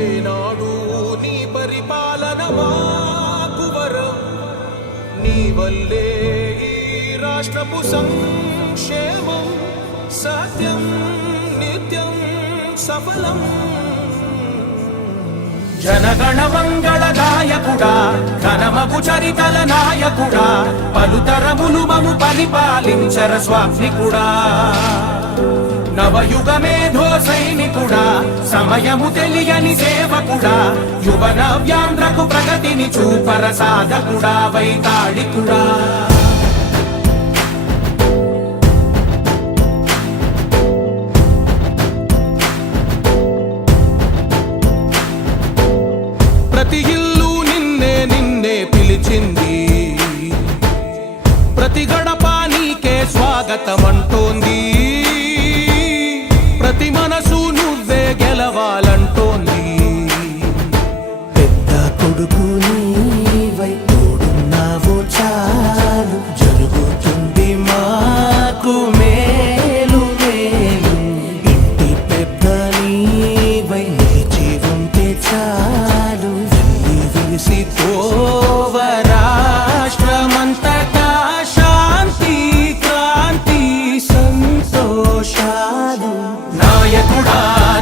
ఏనాడు నీ పరిపాలన మాకు వరం, నీ వల్లే ఈ రాష్ట్రపు సంక్షేమం సత్యం నిత్యం సఫలం. జనగణ మంగళ గాయకుడా, ఘనమగు చరితల నాయకుడా, పలుతరములు మము పరిపాలించర స్వామికుడా. నవయుగ మేధో సైనికుడా, సమయము తెలియని సేవకుడా, యువ నవ్యాంధ్రకు ప్రగతిని చూపర సాధకుడా, వైతాళికుడా. ప్రతి ఇల్లు నిన్నే నిన్నే పిలిచింది, ప్రతి గడప నీకే స్వాగతమంటోంది, ప్రతి మనసు నువ్వే గెలవాలంటోంది. పెద్ద కొడుకు నీవై తోడున్నావు చాలు, జరుగుతుంది మాకు మేలు మేలు. ఇంటి పెద్ద నీవై నిలిచి ఉంటే చాలు, వెలిసి పోవ రాష్ట్రమంతటా శాంతి క్రాంతి సంతోషాలు. నాయకుడా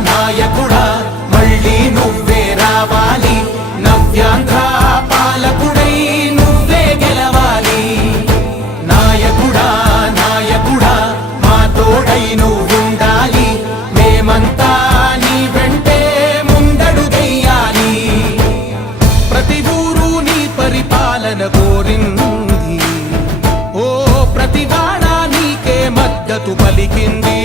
నాయకుడా మళ్ళీ నువ్వే రావాలి, నవ్యాంధ్ర పాలకుడై నువ్వే గెలవాలి. నాయకుడా నాయకుడా మా తోడై నువ్వుండాలి, మేమంతా నీ వెంటే ముందడుగెయ్యాలి. ప్రతి ఊరు నీ పరిపాలన కోరింది, ఓ ప్రతి వాడ నీకే మద్దతు పలికింది.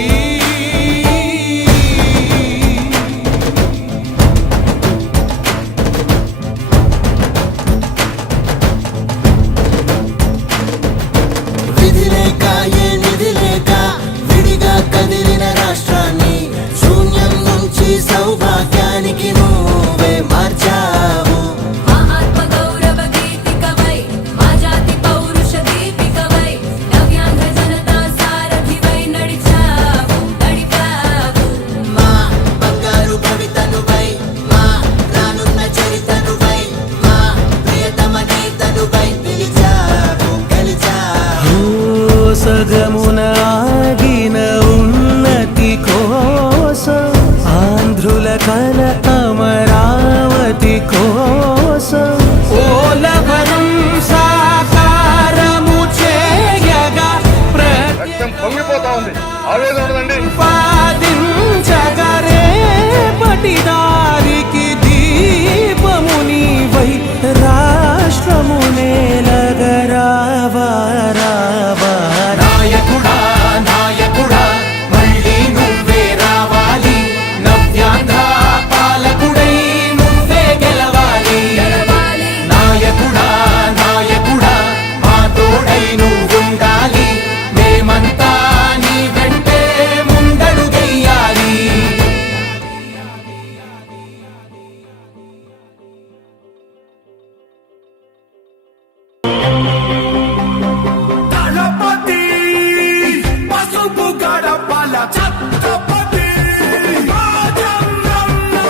సౌభాగ్యానికి నువ్వే మార్చావు. మా ఆత్మ గౌరవ గీతికవై, మా జాతి పౌరుష దీపికవై, నవ్యాంధ్ర జనతా సారథివై నడిచావు నడిపావు. మా బంగారు భవితనువై, మా రానున్న చరితనువై, మా ప్రియతమ నేతనువై పిలిచావు గెలిచావు. సగమున ఆగిన ఉన్నతి కోసం, ఆంధ్రుల కల అమరావతి కోసం, పోలవరం సాకారము చేయగా పొంగిపోతా ఉంది, ఆవేదన ఉందండి. పాదించగరేపటి దారికి దీపము నీవై, రాష్ట్రము నేలగరావా రావా. నాయకుడా నాయకుడా మళ్ళీ నువ్వే రావాలి, నవ్యాంధ్ర పాలకుడై నువ్వే గెలవాలి. నాయకుడా నాయకుడా మా తోడై నువ్వుండాలి, మేమంతా నీ వెంటే ముందడుగెయ్యాలి. దళపతి పసుపు గడపల ఛత్రపతి రాజన్నంలో.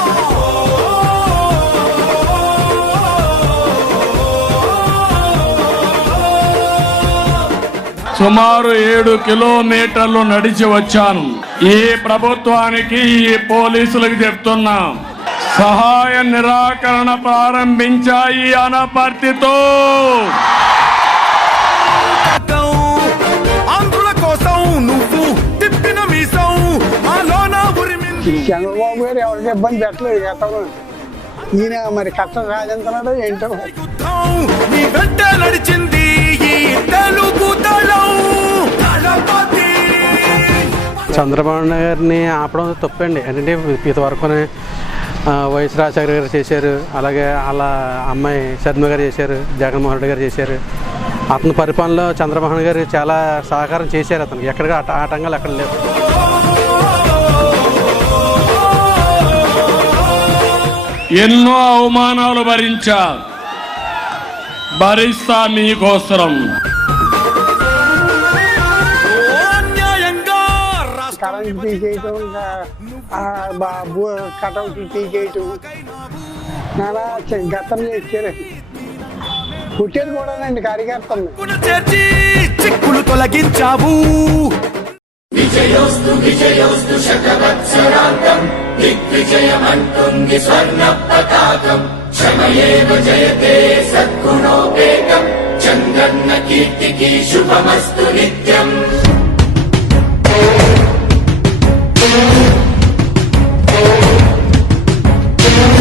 సుమారు 7 కిలోమీటర్లు నడిచి వచ్చాను. ఈ ప్రభుత్వానికి ఈ పోలీసులకు చెప్తున్నాం, సహాయ నిరాకరణ ప్రారంభించాయి అనపర్తితో. ఆంధ్రుల కోసం నువ్వు తిప్పిన మీసం మాలోన ఉరిమింది. చంద్రబాబు గారు ఎవరికి ఇబ్బంది పెట్టలేదు గతంలో, ఈయన మరి కష్టం సాధించినాడో ఏంటో. నీ వెంట నడిచింది ఈ తెలుగు దళం. దళపతి చంద్రబాబు గారిని ఆపడం తప్పండి. ఎందుకంటే ఇంతవరకు వైఎస్ రాజశేఖర గారు చేశారు, అలాగే వాళ్ళ అమ్మాయి శర్మ గారు చేశారు, జగన్మోహన్ రెడ్డి గారు చేశారు. అతని పరిపాలనలో చంద్రబాబు గారు చాలా సహకారం చేశారు. అతనికి ఎక్కడికి ఆటంకాలు ఎక్కడ లేవు. ఎన్నో అవమానాలు భరిస్తా మీకోసరం. అన్యాయంగా కరెంట్ తీసేయటం కటౌట్లు తీసేయటం నానా గతంలో ఇచ్చారు పుట్టేది కూడానండి కార్యకర్తలు చేర్చి చిక్కులు తొలగించావు. విజయోస్తు విజయోస్తు శతవత్సరాంతం దిగ్విజయమంటుంది స్వర్ణ పతాకం క్షమయేవ జయతే సద్గుణోపేతం చంద్రన్న కీర్తికి శుభమస్తు నిత్యం.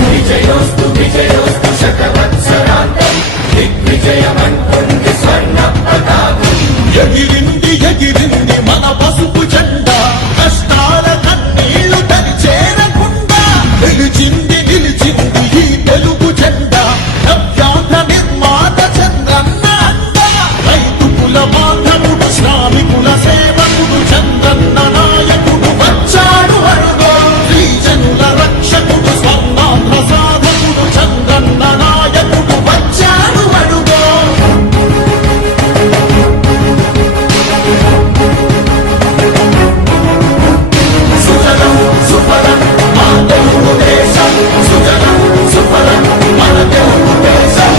విజయోస్తు విజయోస్తు శతవత్సరాంతం దిగ్విజయమంటుంది స్వర్ణ పతాకం. ఎగిరింది ఎగిరింది మన పసుపు జెండా కష్టాల కన్నీళ్లు తని చేరకుండా నిలిచింది నిలిచింది ఈ తెలుగు జెండా నవ్యాంధ్ర నిర్మాత చంద్రన్న అండ రైతు కుల బాంధవుడు శ్రామికుల సేవకుడు చంద్రన్న నాయకుడు వచ్చాడు అడుగో శ్రీజనుల రక్షకుడు స్వర్ణాంధ్ర సాధకుడు చంద్రన్న నాయకుడు వచ్చాడు అడుగో. సుజలం సుఫలం మా తెలుగు దేశం సుజలం సుఫలం మన తెలుగు దేశం.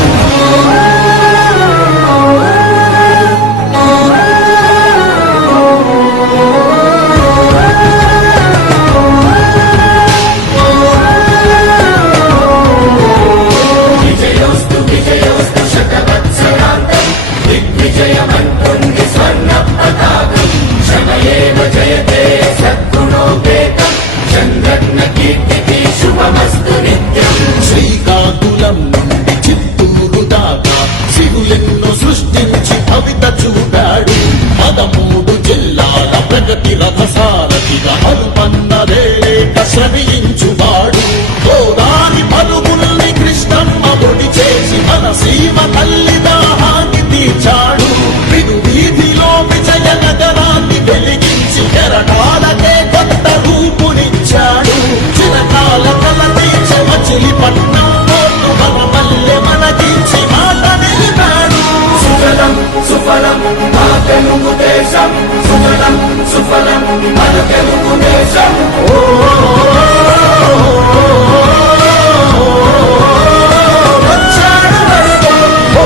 విజయోస్తు విజయోస్తు శతవత్సరాంతం దిగ్విజయమంటుంది స్వర్ణ పతాకం క్షమయేవ జయతే సద్గుణోపేతం చంద్రన్న కీర్తికి శుభమస్తు నిత్యం. శ్రీకాకుళం నుండి చిత్తూరు దాకా సిరులెన్నో సృష్టించి భవిత చూపాడు 13 జిల్లాల ప్రగతి రథసారథిగా అలుపన్నదేలేక శ్రమించువాడు గోదారి పలుగుల్ని కృష్ణమ్మ ఒడి చేసి మన సీమ తల్లి దాహాన్ని తీర్చాడు విను వీధిలో విజయ నగరాన్ని వెలిగించి కెరటాలకే కొత్త రూపునిచ్చాడు చిరకాల కల తీర్చి మచిలీపట్నం పోర్టు మన మల్లె మనకించి మాట నిలిపాడు. సుజలం సుఫలం మా తెలుగు దేశం సుజలం సుఫలం మన తెలుగు దేశం. వచ్చాడు అడుగో.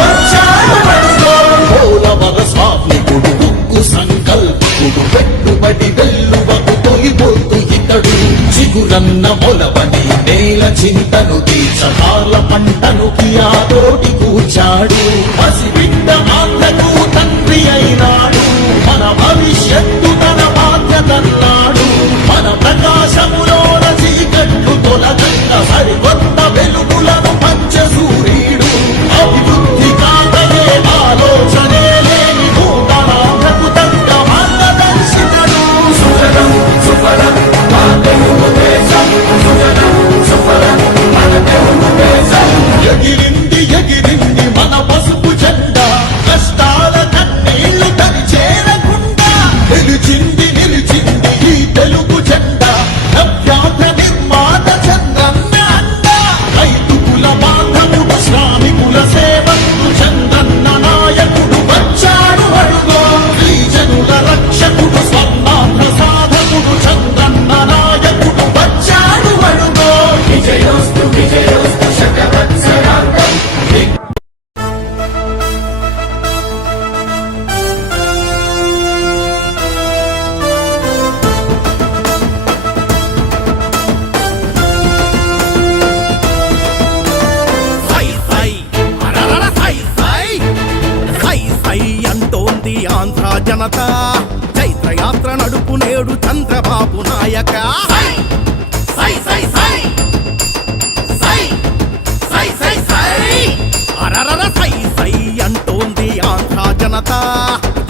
వచ్చాడు అడుగో. పోలవర స్వామికుడు ఉక్కు సంకల్పకుడు పెట్టుబడి వెల్లువకు తొలిపోతు ఇతడు చిగురన్న మొలవని నేల చింతను తీర్చకాల పంటను కియాతోటి కూర్చాడు పసిబిడ్డ ఆంధ్రకు తండ్రి అయినాడు మన భవిష్యత్తు తన బాధ్యతన్నాడు మన ప్రకాశములోన చీకట్లు తొలగంగా సరికొత్త వెలుగులను పంచ సూర్యుడు అభివృద్ధి కాకయే ఆలోచనే లేని నూతనాంధ్రకు తగ్గ మార్గదర్శితడు. సుజలం సుఫలం మా తెలుగు దేశం సుజలం సుఫలం మన తెలుగు దేశం. ఎగిరింది ఎగిరింది మన పసుపు జెండా కష్టాల కన్నీళ్లు తని చేరకుండా నిలిచింది నిలిచింది ఈ తెలుగు జెండా నవ్యాంధ్ర నిర్మాత చంద్రన్న అండ రైతు కుల బాంధవుడు శ్రామికుల సేవకుడు చంద్రన్న నాయకుడు వచ్చాడు అడుగో శ్రీజనుల రక్షకుడు స్వర్ణాంధ్ర సాధకుడు చంద్రన్న నాయకుడు వచ్చాడు అడుగో. విజయోస్తు విజయోస్తు శతవత్సరాంతం సై సై అరరర సై సై సై సై అంటోంది ఆంధ్ర జనత చైత్రయాత్ర నడుపు నేడు చంద్రబాబు నాయక సై సై సై సై సై సై సై సై అరరర సై సై అంటోంది ఆంధ్ర జనత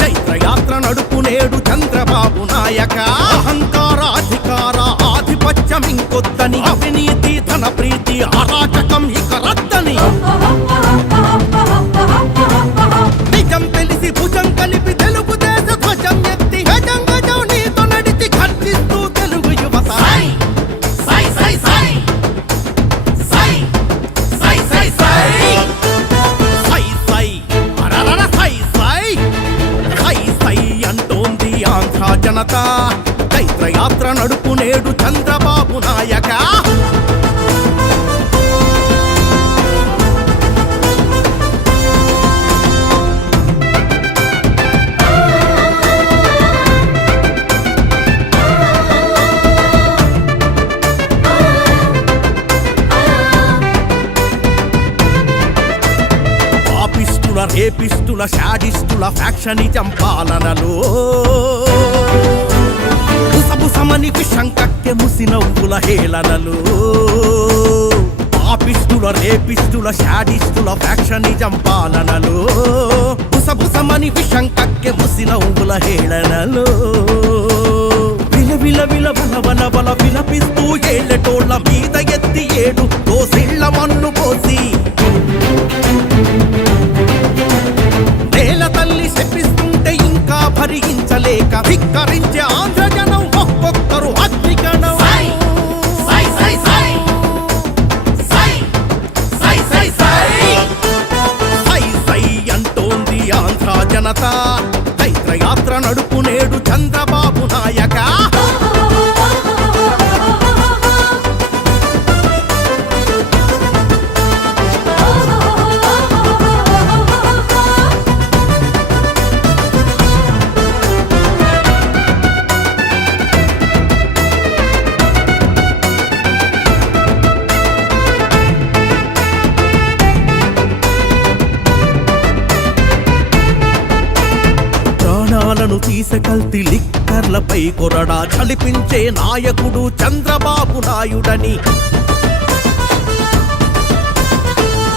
చైత్రయాత్ర నడుపు నేడు చంద్రబాబు నాయక అహంకార అధికార ఆధిపత్యం ఇంకొద్దని అవినీతి ధన ప్రీతి అరాచకం ఇక రద్దని నిజం తెలిసి భుజం కలిపి తెలుగుదేశ ధ్వజం ఎత్తి గజం గజం నీతో నడిచి ఖర్చి జనత చైత్రయాత్ర నడుపు నేడు చంద్రబాబు నాయక రేపిస్టుల షాడిస్టుల ఫ్యాక్షనిజం పాలనలో బుసబుసమని విషం కక్కె ముసి నవ్వుల హేళనలు పాపిస్టుల రేపిస్టుల షాడిస్టుల ఫ్యాక్షనిజం పాలనలో బుసబుసమని విషం కక్కె ముసి నవ్వుల హేళనలు విల విల బల బల బల విలపిస్తూ ఏళ్ళటోళ్ళ మీద ఎత్తి ఏడు దోసిళ్ళ మన్ను పోసి నేల తల్లి శపిస్తుంటే ఇంకా భరించలేక ధిక్కరించే ఆంధ్రజనం ఒక్కొక్కరు అగ్నిగణం సై అంటోంది ఆంధ్ర జనత చైత్రయాత్ర నడుపు నేడు చంద్రబాబు నాయక ప్రాణాలను తీసకల్తి లిక్కర్లపై కొరడా చలిపించే నాయకుడు చంద్రబాబు నాయుడని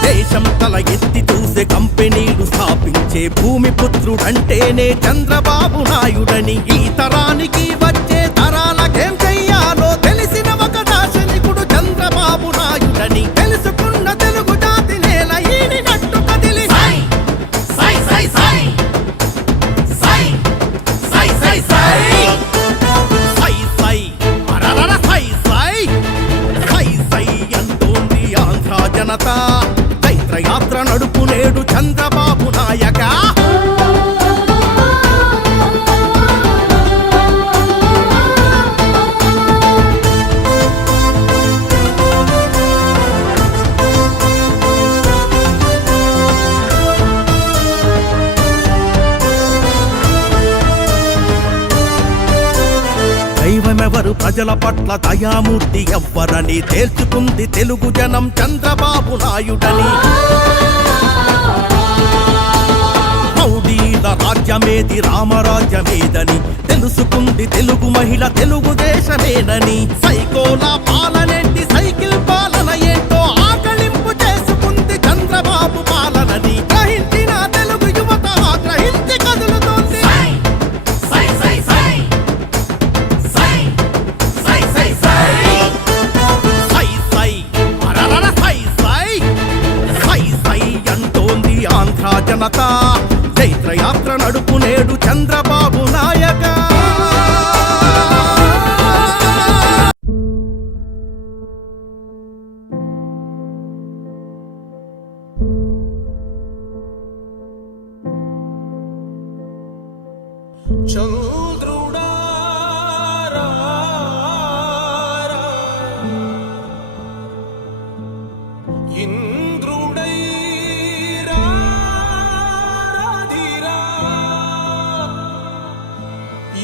దేశం తల ఎత్తి చూసే కంపెనీలు స్థాపించే భూమి పుత్రుడంటేనే చంద్రబాబు నాయుడని ఈ తరానికి వచ్చే తరాలకేం చెయ్యాలో తెలిసిన ఒక దార్శనికుడు చంద్రబాబు నాయుడని తెలుసుకున్న తెలుగు జాతి నేల ఈనినట్టు కదిలి అంటోంది ఆంధ్ర జనత చైత్రయాత్ర నడుపు నేడు చంద్రబాబు నాయక దైవమెవరు ప్రజల పట్ల దయామూర్తి ఎవ్వరని తేల్చుకుంది తెలుగు జనం చంద్రబాబు నాయుడని రౌడీల రాజ్యమేది రామరాజ్యమేదని తెలుసుకుంది తెలుగు మహిళ తెలుగుదేశమేనని సైకోల పాలనేంటి సైకిల్ పాలన ఏంటో ఆకలింపు చేసుకుంది చంద్రబాబు పాలనని గ్రహించిన తెలుగు యువత గ్రహించి కదులుతోంది అంటోంది ఆంధ్ర జనత చైత్రయాత్ర నడుపు నేడు చంద్రబాబు నాయక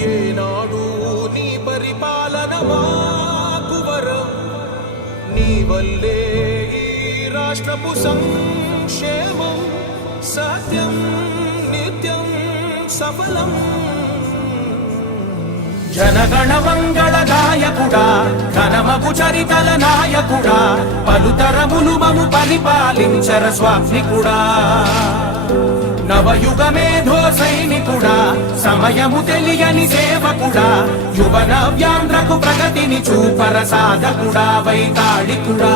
ఏనాడు నీ పరిపాలన మాకు వరం నీ వల్లే ఈ రాష్ట్రపు సంక్షేమం సత్యం నిత్యం సఫలం జనగణ మంగళ గాయకుడా ఘనమగు చరితల నాయకుడా పలుతరములు మము పరిపాలించర స్వామికుడా నవయుగ మేధో సైనికుడా సమయము తెలియని సేవకుడా యువ నవ్యాంధ్రకు ప్రగతిని చూపర సాధకుడా వైతాళికుడా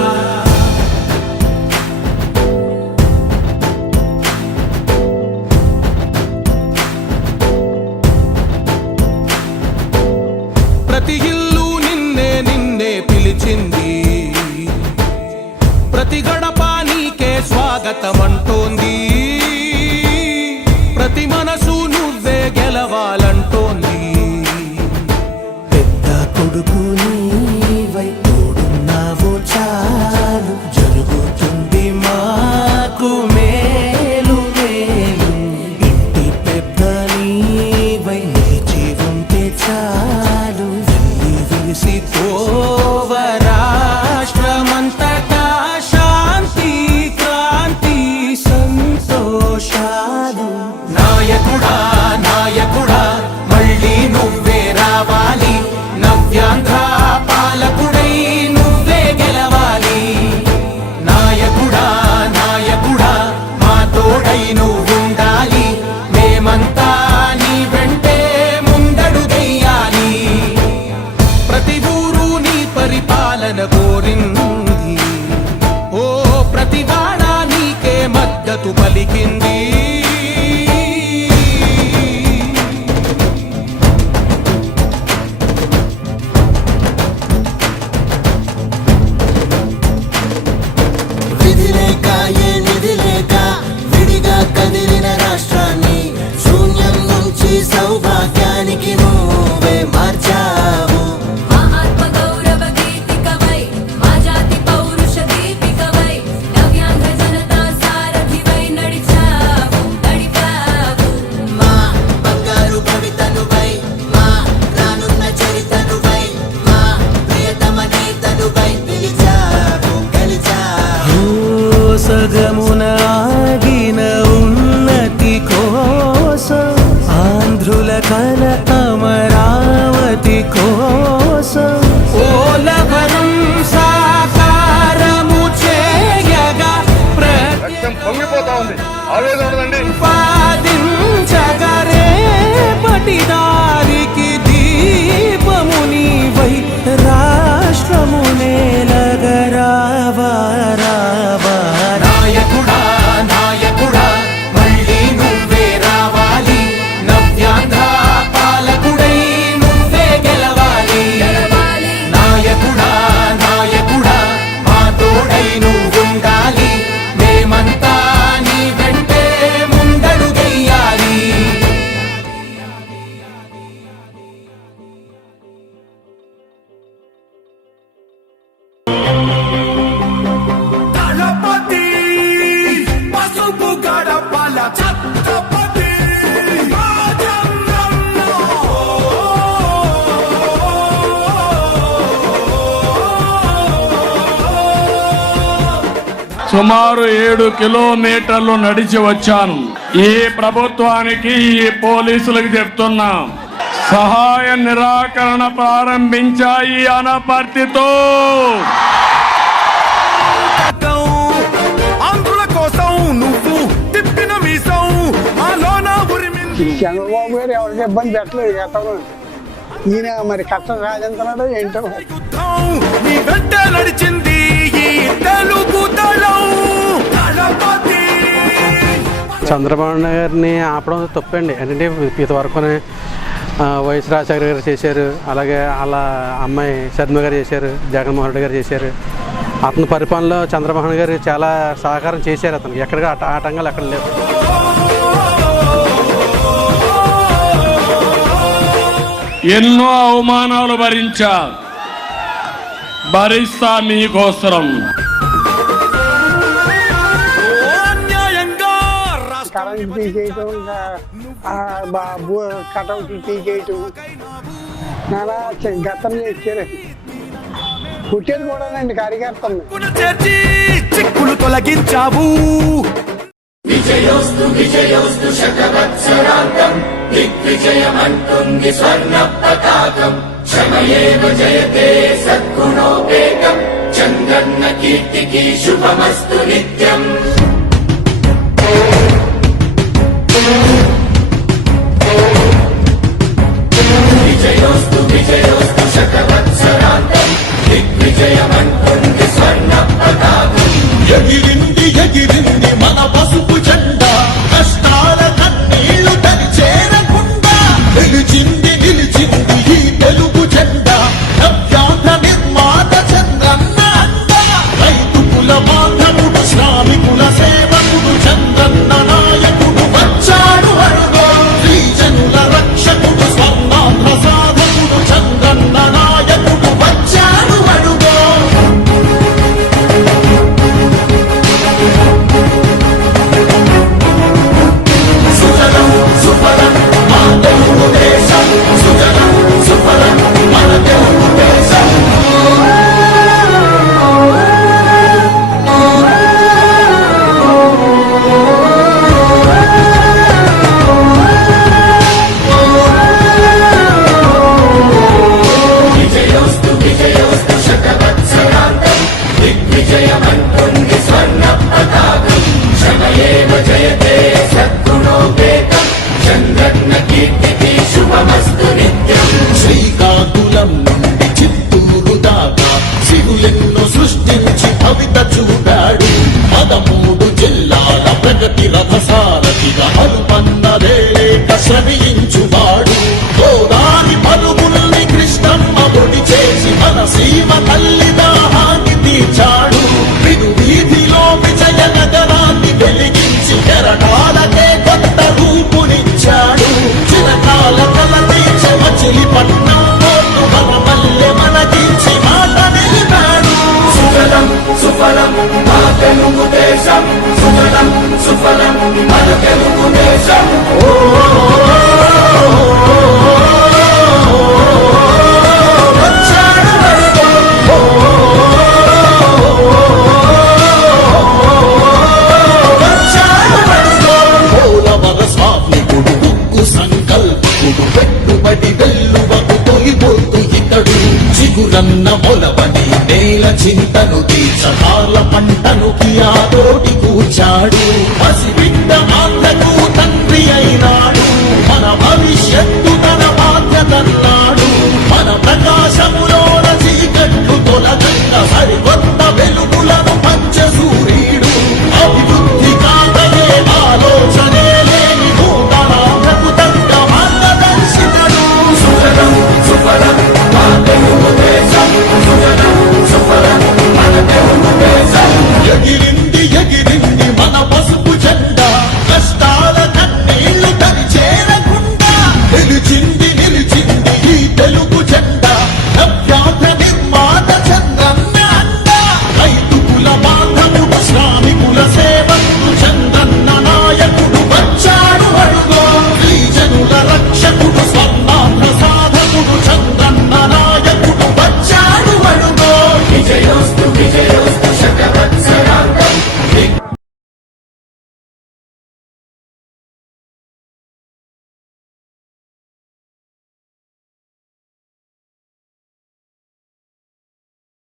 ప్రతి ఇల్లు నిన్నే నిన్నే పిలిచింది ప్రతి గడప నీకే స్వాగతమంటోంది ప్రతి మనసు నువ్వే గెలవాలంటోంది మన అమరావతి కోసం పోలవరం సాకారము చేయగా పొంగిపోతా ఉంది ఆవేదన ఉండదండి ప్రతిపాదించగరే పటిదారికి దీపము నీవై రాష్ట్రము నేలగరావా నాయకుడా నాయకుడా మళ్ళీ నువ్వే రావాలి నవ్యాంధ్ర పాలకుడై నువ్వే గెలవాలి నాయకుడా నాయకుడా మా తోడై నువ్వుండాలి మేమంతా నీ వెంటే ముందడుగెయ్యాలి దళపతి పసుపు గడపల ఛత్రపతి రాజంగంలో సుమారు 7 కిలోమీటర్లు నడిచి వచ్చాను. ఈ ప్రభుత్వానికి ఈ పోలీసులకు చెప్తున్నాం, సహాయ నిరాకరణ ప్రారంభించాయి అనపర్తితో. ఆంధ్రుల కోసం నువ్వు తిప్పిన మీసం మాలోన ఉరిమింది చంద్రబాబు గారు ఎవరికి ఇబ్బంది పెట్టలేదు గతంలో. ఈయన మరి కట్ట రాజేంద్రనాడు ఏంటో యుద్ధం నీ వెంట నడిచింది ఈ తెలుగు దళం దళపతి చంద్రబాబు గారిని ఆపడం తప్పండి. ఎందుకంటే ఇంతవరకు వైఎస్ రాజశేఖర గారు చేశారు, అలాగే వాళ్ళ అమ్మాయి షర్మిల గారు చేశారు, జగన్మోహన్ రెడ్డి గారు చేశారు. అతని పరిపాలనలో చంద్రబాబు గారు చాలా సహకారం చేశారు. అతనికి ఎక్కడ ఆటంకాలు ఎక్కడ లేవు. ఎన్నో అవమానాలు భరిస్తా మీకోసరం. అన్యాయంగా కరెంట్ తీసేయటం, కటౌట్ తీసేయటం, నానా గతంలో ఇచ్చారు. పుట్టేది కూడానండి కార్యకర్తలు. చేర్చి చిక్కులు తొలగించావు విజయోస్తు విజయోస్తు శతవత్సరాంతం దిగ్విజయమంటుంది స్వర్ణ పతాకం క్షమయేవ జయతే సద్గుణోపేతం చంద్రన్న కీర్తికి శుభమస్తు నిత్యం. విజయోస్తు విజయోస్తు శతవత్సరాంతం దిగ్విజయమంటుంది స్వర్ణ పతాకం. ఎగిరింది ఎగిరింది మన పసుపు జెండా కష్టాల కన్నీళ్లు తని చేరకుండా నిలిచింది నిలిచింది ఈ తెలుగు జెండా నవ్యాంధ్ర నిర్మాత చంద్రన్న అండ రైతు కుల బాంధవుడు శ్రామికుల సేవకుడు చంద్రన్న నాయకుడు వచ్చాడు అడుగో శ్రీజనుల రక్షకుడు స్వర్ణాంధ్ర సాధకుడు చంద్రన్న నాయకుడు వచ్చాడు అడుగో వెలువడి వెల్లువకు తొలిపోతూ ఇతడు చిగురన్న మొలవని నేల చింతను తీర్చకాల పంటను కియాతోటి కూర్చాడు పసిబిడ్డ ఆంధ్ర